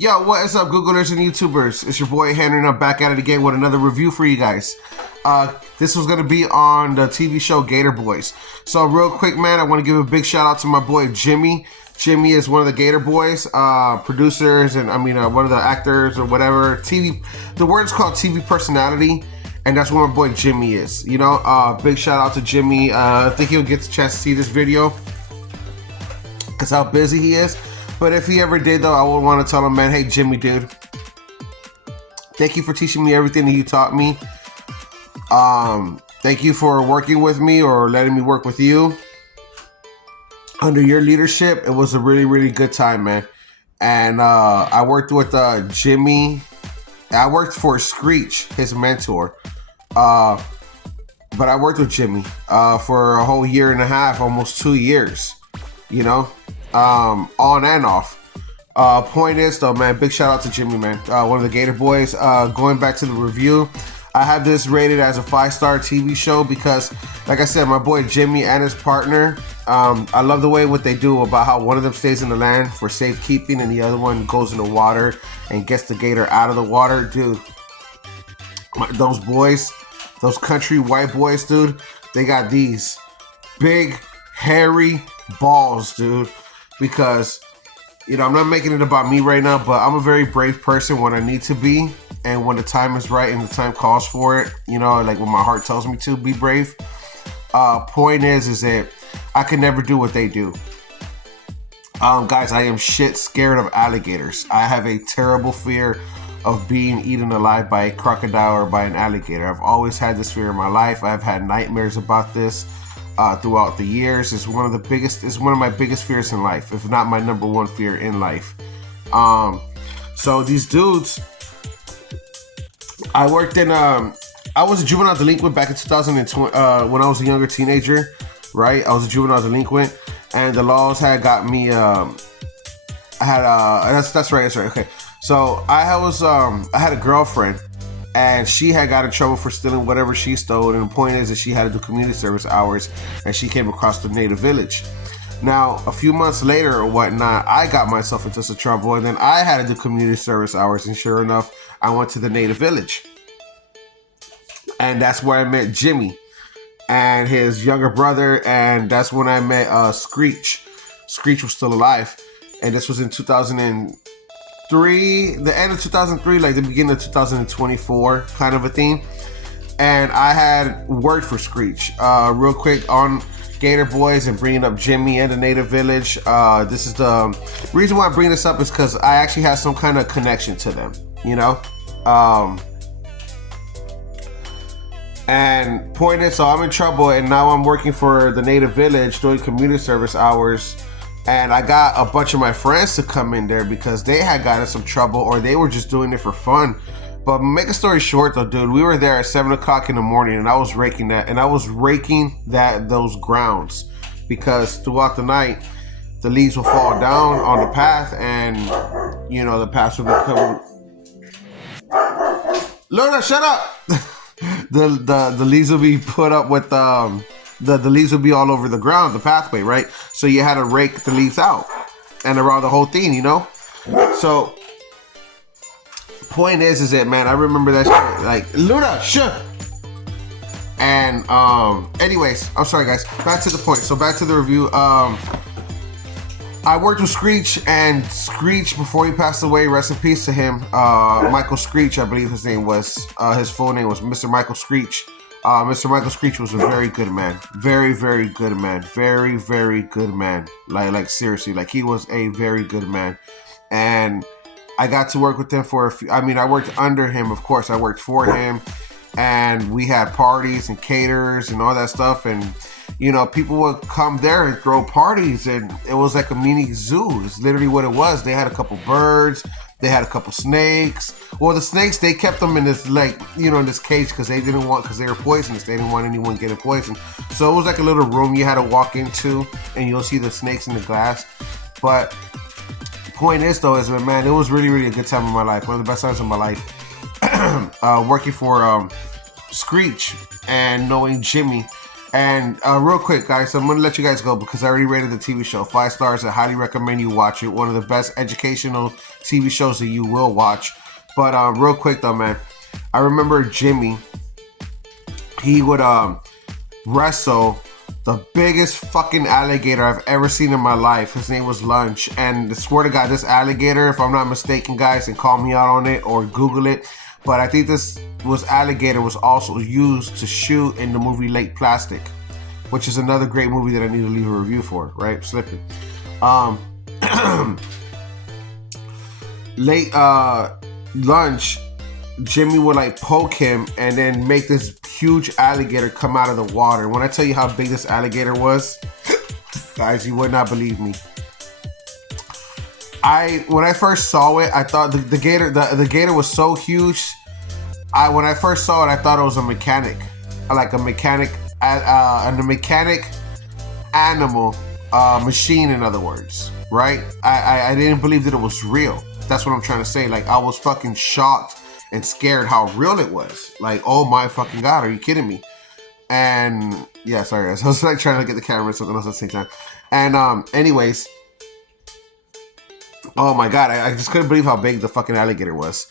Yo, what is up, Googlers and YouTubers? It's your boy Henry, and I'm back at it again with another review for you guys. This was going to be on the TV show Gator Boys. So real quick, man, I want to give a big shout out to my boy Jimmy. Jimmy is one of the Gator Boys producers, and one of the actors or whatever. The word's called TV personality, and that's what my boy Jimmy is. You know, big shout out to Jimmy. I think he'll get the chance to see this video because how busy he is. But if he ever did, though, I would want to tell him, man, hey, Jimmy, dude, thank you for teaching me everything that you taught me. Thank you for working with me or letting me work with you. Under your leadership, it was a really, really good time, man. And I worked with Jimmy. I worked for Screech, his mentor. But I worked with Jimmy for a whole year and a half, almost 2 years, you know, on and off. Point is, though, man, big shout out to Jimmy, man. One of the Gator Boys. Going back to the review, I have this rated as a 5-star TV show because, like I said, my boy Jimmy and his partner, I love the way what they do about how one of them stays in the land for safekeeping and the other one goes in the water and gets the gator out of the water. Dude, those boys, those country white boys, dude, they got these big, hairy balls, dude, because, you know, I'm not making it about me right now, but I'm a very brave person when I need to be. And when the time is right and the time calls for it, you know, like when my heart tells me to be brave. Point is that I can never do what they do. Guys, I am shit scared of alligators. I have a terrible fear of being eaten alive by a crocodile or by an alligator. I've always had this fear in my life. I've had nightmares about this throughout the years. It's one of my biggest fears in life, if not my number one fear in life. So these dudes, I worked in, I was a juvenile delinquent back in 2020, when I was a younger teenager, right? I was a juvenile delinquent, and the laws had got me, that's right, okay. So I had a girlfriend, and she had got in trouble for stealing whatever she stole, and the point is that she had to do community service hours, and she came across the native village. Now, a few months later or whatnot, I got myself into some trouble, and then I had to do community service hours, and sure enough, I went to the native village. And that's where I met Jimmy and his younger brother, and that's when I met Screech. Screech was still alive, and this was in 2003, the end of 2003, like the beginning of 2024 kind of a thing. And I had worked for Screech. Real quick on Gator Boys and bringing up Jimmy and the native village. This is the reason why I bring this up is because I actually have some kind of connection to them, you know. And point is, so I'm in trouble, and now I'm working for the native village doing community service hours, and I got a bunch of my friends to come in there because they had gotten some trouble or they were just doing it for fun. But make a story short, though, dude, we were there at 7 o'clock in the morning, and I was raking those grounds because throughout the night the leaves will fall down on the path, and you know the paths will be covered. Luna, shut up. the leaves will be put up with the leaves will be all over the ground, the pathway, right? So you had to rake the leaves out and around the whole thing, you know. So point is that, man, I remember that shit, like, Luna, shut. And anyways, I'm sorry, guys, back to the point. So back to the review. I worked with Screech, and Screech, before he passed away, rest in peace to him, Michael Screech, I believe his name was, his full name was Mr. Michael Screech. Mr. Michael Screech was a very good man. Very, very good man. Very, very good man. Like seriously, like he was a very good man. And I got to work with him for a few, I worked under him, of course. I worked for him, and we had parties and caterers and all that stuff, and you know, people would come there and throw parties, and it was like a mini zoo. It's literally what it was. They had a couple birds, they had a couple snakes. Well, the snakes, they kept them in this, like, you know, in this cage because they were poisonous. They didn't want anyone getting poisoned. So it was like a little room you had to walk into, and you'll see the snakes in the glass. But the point is, though, is that, man, it was really, really a good time in my life. One of the best times of my life. Working for Screech and knowing Jimmy And real quick, guys, I'm gonna let you guys go because I already rated the TV show 5 stars. I highly recommend you watch it. One of the best educational TV shows that you will watch. But real quick though, man, I remember Jimmy. He would wrestle the biggest fucking alligator I've ever seen in my life. His name was Lunch, and I swear to God, this alligator, if I'm not mistaken, guys, and call me out on it or Google it, but I think this alligator was also used to shoot in the movie Lake Plastic, which is another great movie that I need to leave a review for, right? Slipping. Late Lunch, Jimmy would like poke him and then make this huge alligator come out of the water. When I tell you how big this alligator was, guys, you would not believe me. When I first saw it, I thought the gator was so huge. When I first saw it, I thought it was a mechanic, like a mechanic animal machine, in other words, right? I didn't believe that it was real. That's what I'm trying to say. Like, I was fucking shocked and scared how real it was. Like, oh my fucking God, are you kidding me? And yeah, sorry guys, I was like trying to look at the camera and something else at the same time. And anyways, oh my God, I just couldn't believe how big the fucking alligator was,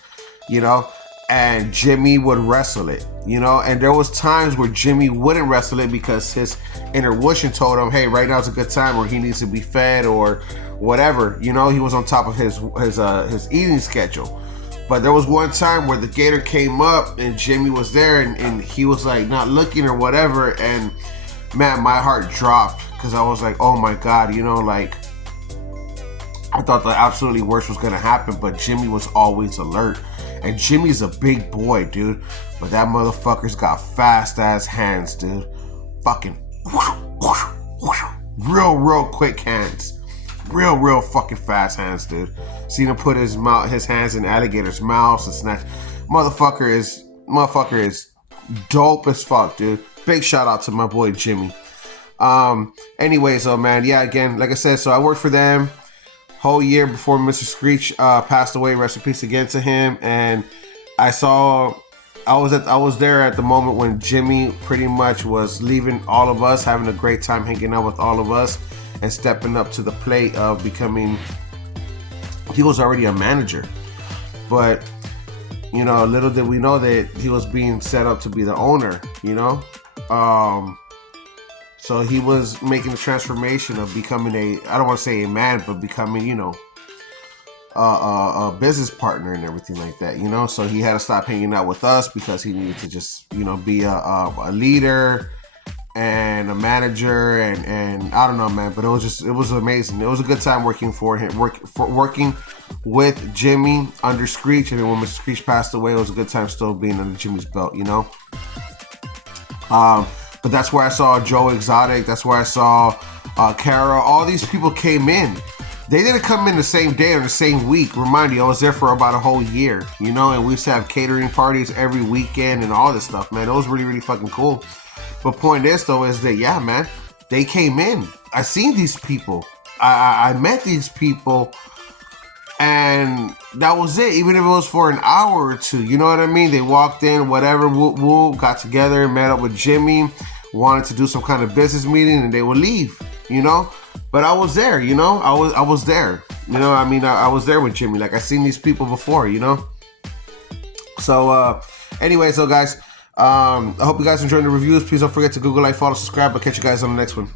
you know? And Jimmy would wrestle it, you know? And there was times where Jimmy wouldn't wrestle it because his intuition told him, hey, right now's a good time, or he needs to be fed or whatever, you know? He was on top of his eating schedule. But there was one time where the gator came up and Jimmy was there and he was like not looking or whatever. And man, my heart dropped because I was like, oh my God, you know, like I thought the absolutely worst was going to happen, but Jimmy was always alert. And Jimmy's a big boy, dude. But that motherfucker's got fast ass hands, dude. Fucking real quick hands. Real fucking fast hands, dude. Seen him put his hands in alligator's mouths and snatch. Motherfucker is dope as fuck, dude. Big shout out to my boy Jimmy. Anyways, man, yeah, again, like I said, so I worked for them whole year before Mr. Screech passed away. Rest in peace again to him. And I was there at the moment when Jimmy pretty much was leaving all of us, having a great time hanging out with all of us, and stepping up to the plate of becoming, he was already a manager, but you know, little did we know that he was being set up to be the owner, you know. So he was making a transformation of becoming I don't want to say a man, but becoming, you know, a business partner and everything like that, you know. So he had to stop hanging out with us because he needed to just, you know, be a leader and a manager, and I don't know, man, but it was amazing. It was a good time working for him, working with Jimmy under Screech, and then when Mr. Screech passed away, it was a good time still being under Jimmy's belt, you know. But that's where I saw Joe Exotic. That's where I saw Kara. All these people came in. They didn't come in the same day or the same week. Remind you, I was there for about a whole year, you know, and we used to have catering parties every weekend and all this stuff, man. It was really fucking cool. But point is, though, is that, yeah, man, they came in. I seen these people. I met these people, and that was it. Even if it was for an hour or two, you know what I mean? They walked in, whatever, got together, met up with Jimmy, wanted to do some kind of business meeting, and they would leave, you know? But I was there, you know? I was there. You know, I mean, I was there with Jimmy. Like, I seen these people before, you know? So, anyway, so guys, I hope you guys enjoyed the reviews. Please don't forget to Google, like, follow, subscribe. I'll catch you guys on the next one.